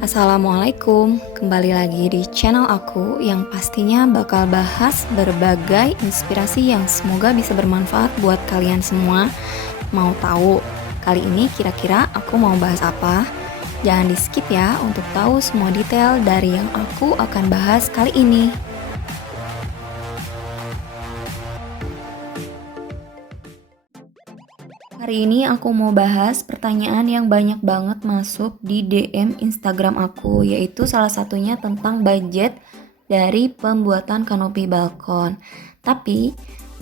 Assalamualaikum, kembali lagi di channel aku yang pastinya bakal bahas berbagai inspirasi yang semoga bisa bermanfaat buat kalian semua. Mau tahu kali ini kira-kira aku mau bahas apa? Jangan di skip ya untuk tahu semua detail dari yang aku akan bahas kali ini. Hari ini aku mau bahas pertanyaan yang banyak banget masuk di DM Instagram aku, yaitu salah satunya tentang budget dari pembuatan kanopi balkon. Tapi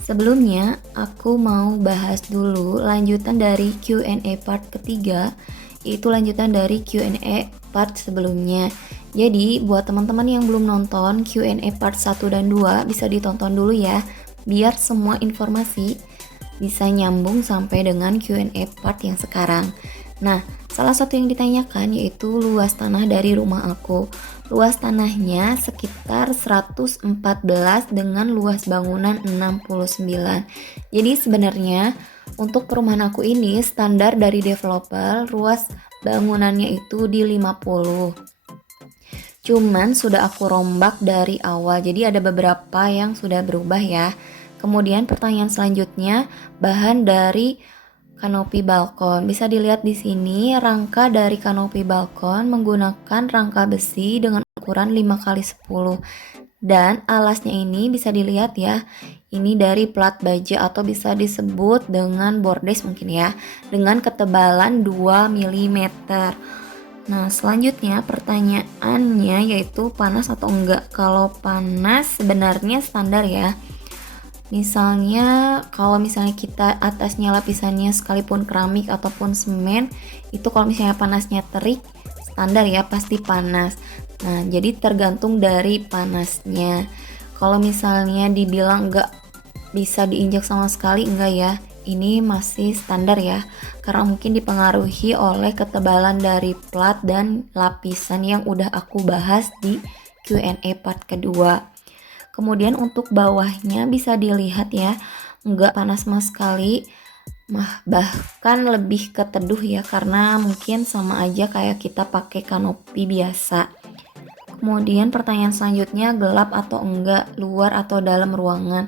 sebelumnya aku mau bahas dulu lanjutan dari Q&A part ketiga, yaitu lanjutan dari Q&A part sebelumnya. Jadi buat teman-teman yang belum nonton Q&A part 1 dan 2 bisa ditonton dulu ya, biar semua informasi bisa nyambung sampai dengan Q&A part yang sekarang. Nah, salah satu yang ditanyakan yaitu luas tanah dari rumah aku. Luas tanahnya sekitar 114 dengan luas bangunan 69. Jadi sebenarnya untuk perumahan aku ini standar dari developer, luas bangunannya itu di 50. Cuman sudah aku rombak dari awal, jadi ada beberapa yang sudah berubah ya. Kemudian pertanyaan selanjutnya, bahan dari kanopi balkon. Bisa dilihat di sini, rangka dari kanopi balkon menggunakan rangka besi dengan ukuran 5x10. Dan alasnya ini bisa dilihat ya, ini dari plat baja atau bisa disebut dengan bordes mungkin ya, dengan ketebalan 2 mm. Nah, selanjutnya pertanyaannya yaitu panas atau enggak. Kalau panas sebenarnya standar ya. Misalnya kalau misalnya kita atasnya lapisannya sekalipun keramik ataupun semen, itu kalau misalnya panasnya terik standar ya, pasti panas. Nah, jadi tergantung dari panasnya. Kalau misalnya dibilang enggak bisa diinjak sama sekali, enggak ya. Ini masih standar ya, karena mungkin dipengaruhi oleh ketebalan dari plat dan lapisan yang udah aku bahas di Q&A part kedua. Kemudian untuk bawahnya bisa dilihat ya, nggak panas sama sekali, bahkan lebih ke teduh ya, karena mungkin sama aja kayak kita pakai kanopi biasa. Kemudian pertanyaan selanjutnya, gelap atau enggak, luar atau dalam ruangan.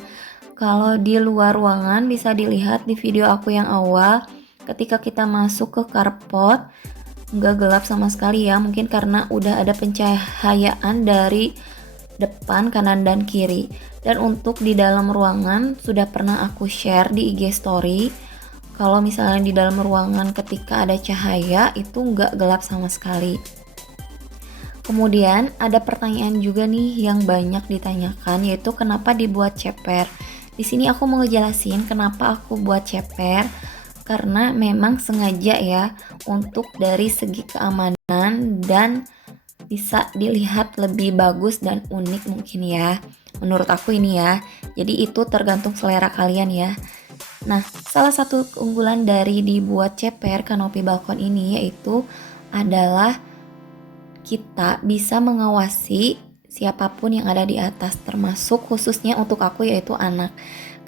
Kalau di luar ruangan bisa dilihat di video aku yang awal, ketika kita masuk ke carport nggak gelap sama sekali ya, mungkin karena udah ada pencahayaan dari depan, kanan, dan kiri. Dan untuk di dalam ruangan sudah pernah aku share di IG story, kalau misalnya di dalam ruangan ketika ada cahaya itu nggak gelap sama sekali. Kemudian ada pertanyaan juga nih yang banyak ditanyakan, yaitu kenapa dibuat ceper. Di sini aku mau ngejelasin kenapa aku buat ceper, karena memang sengaja ya untuk dari segi keamanan dan bisa dilihat lebih bagus dan unik mungkin ya, menurut aku ini ya. Jadi itu tergantung selera kalian ya. Nah, salah satu keunggulan dari dibuat ceper kanopi balkon ini yaitu adalah kita bisa mengawasi siapapun yang ada di atas, termasuk khususnya untuk aku yaitu anak.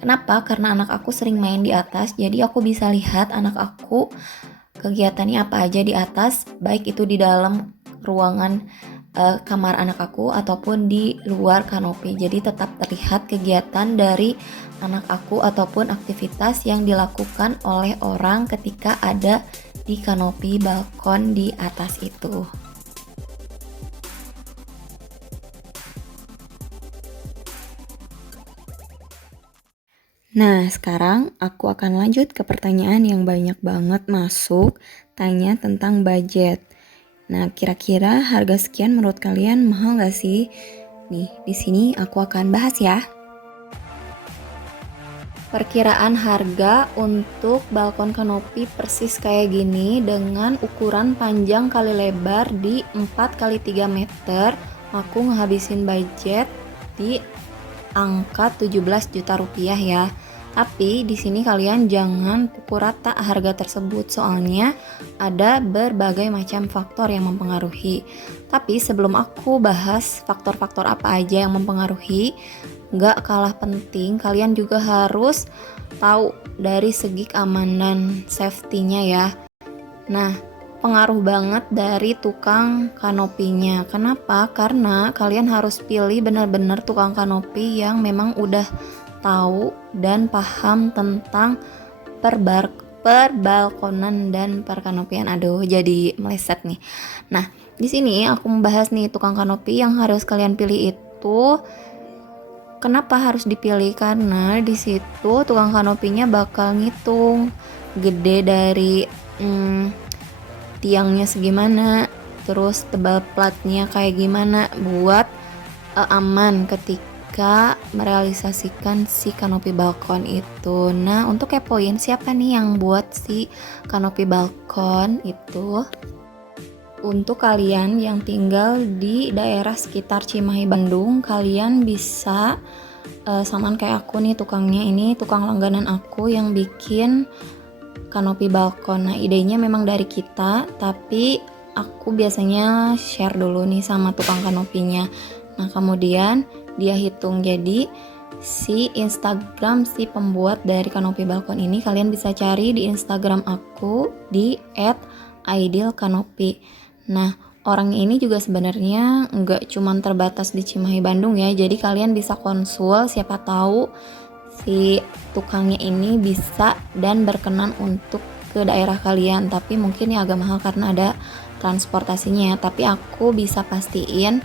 Kenapa? Karena anak aku sering main di atas, jadi aku bisa lihat anak aku kegiatannya apa aja di atas, baik itu di dalam ruangan kamar anak aku ataupun di luar kanopi. Jadi tetap terlihat kegiatan dari anak aku ataupun aktivitas yang dilakukan oleh orang ketika ada di kanopi balkon di atas itu. Nah, sekarang aku akan lanjut ke pertanyaan yang banyak banget masuk, tanya tentang budget. Nah, kira-kira harga sekian menurut kalian mahal gak sih? Nih, di sini aku akan bahas ya. Perkiraan harga untuk balkon kanopi persis kayak gini dengan ukuran panjang kali lebar di 4 kali 3 meter, aku ngehabisin budget di angka 17 juta rupiah ya. Tapi di sini kalian jangan pukul rata harga tersebut, soalnya ada berbagai macam faktor yang mempengaruhi. Tapi sebelum aku bahas faktor-faktor apa aja yang mempengaruhi, nggak kalah penting kalian juga harus tahu dari segi keamanan safety-nya ya. Nah, pengaruh banget dari tukang kanopinya. Kenapa? Karena kalian harus pilih benar-benar tukang kanopi yang memang udah tahu dan paham tentang perbalkonan dan perkanopian. Aduh, jadi meleset nih. Nah, di sini aku membahas nih tukang kanopi yang harus kalian pilih itu. Kenapa harus dipilih? Karena di situ tukang kanopinya bakal ngitung gede dari tiangnya segimana, terus tebal platnya kayak gimana buat aman ketika merealisasikan si kanopi balkon itu. Nah, untuk kepoin siapa nih yang buat si kanopi balkon itu? Untuk kalian yang tinggal di daerah sekitar Cimahi Bandung, kalian bisa samaan kayak aku nih, tukangnya ini tukang langganan aku yang bikin kanopi balkon. Nah, idenya memang dari kita, tapi aku biasanya share dulu nih sama tukang kanopinya. Nah, kemudian dia hitung. Jadi si Instagram si pembuat dari kanopi balkon ini kalian bisa cari di Instagram aku di @idealkanopi. Nah, orang ini juga sebenarnya nggak cuman terbatas di Cimahi Bandung ya, jadi kalian bisa konsul, siapa tahu si tukangnya ini bisa dan berkenan untuk ke daerah kalian. Tapi mungkin ya agak mahal karena ada transportasinya ya, tapi aku bisa pastiin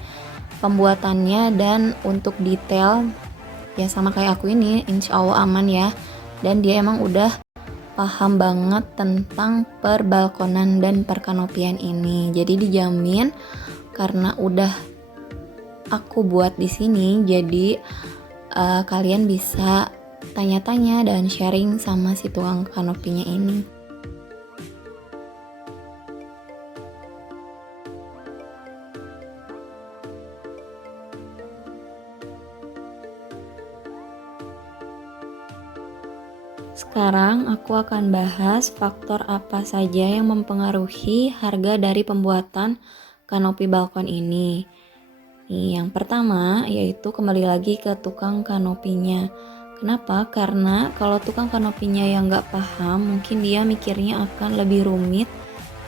pembuatannya dan untuk detail ya sama kayak aku ini, insya Allah aman ya. Dan dia emang udah paham banget tentang perbalkonan dan perkanopian ini. Jadi dijamin karena udah aku buat di sini, jadi kalian bisa tanya-tanya dan sharing sama si tukang kanopinya ini. Sekarang aku akan bahas faktor apa saja yang mempengaruhi harga dari pembuatan kanopi balkon ini. Yang pertama yaitu kembali lagi ke tukang kanopinya. Kenapa? Karena kalau tukang kanopinya yang nggak paham, mungkin dia mikirnya akan lebih rumit,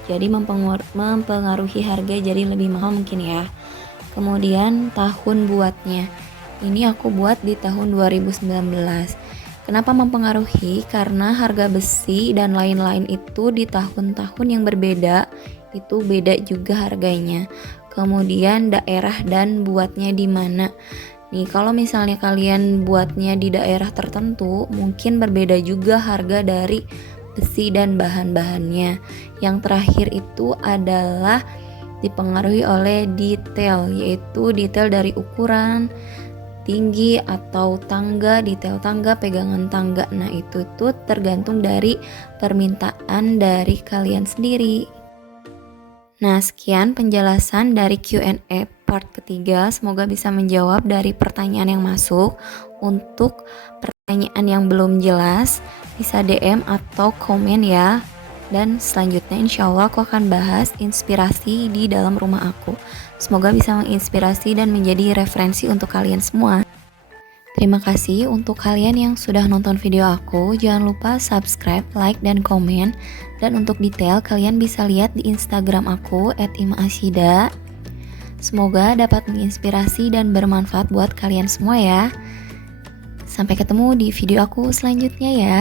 jadi mempengaruhi harga jadi lebih mahal mungkin ya. Kemudian tahun buatnya. Ini aku buat di tahun 2019. Kenapa mempengaruhi? Karena harga besi dan lain-lain itu di tahun-tahun yang berbeda itu beda juga harganya. Kemudian daerah dan buatnya di mana. Nih, kalau misalnya kalian buatnya di daerah tertentu, mungkin berbeda juga harga dari besi dan bahan-bahannya. Yang terakhir itu adalah dipengaruhi oleh detail, yaitu detail dari ukuran, tinggi atau tangga, detail tangga, pegangan tangga. Nah, itu tuh tergantung dari permintaan dari kalian sendiri. Nah, sekian penjelasan dari Q&A part ketiga. Semoga bisa menjawab dari pertanyaan yang masuk. Untuk pertanyaan yang belum jelas, bisa DM atau komen ya. Dan selanjutnya insya Allah aku akan bahas inspirasi di dalam rumah aku. Semoga bisa menginspirasi dan menjadi referensi untuk kalian semua. Terima kasih untuk kalian yang sudah nonton video aku. Jangan lupa subscribe, like, dan komen. Dan untuk detail kalian bisa lihat di Instagram aku @imaasida. Semoga dapat menginspirasi dan bermanfaat buat kalian semua ya. Sampai ketemu di video aku selanjutnya ya.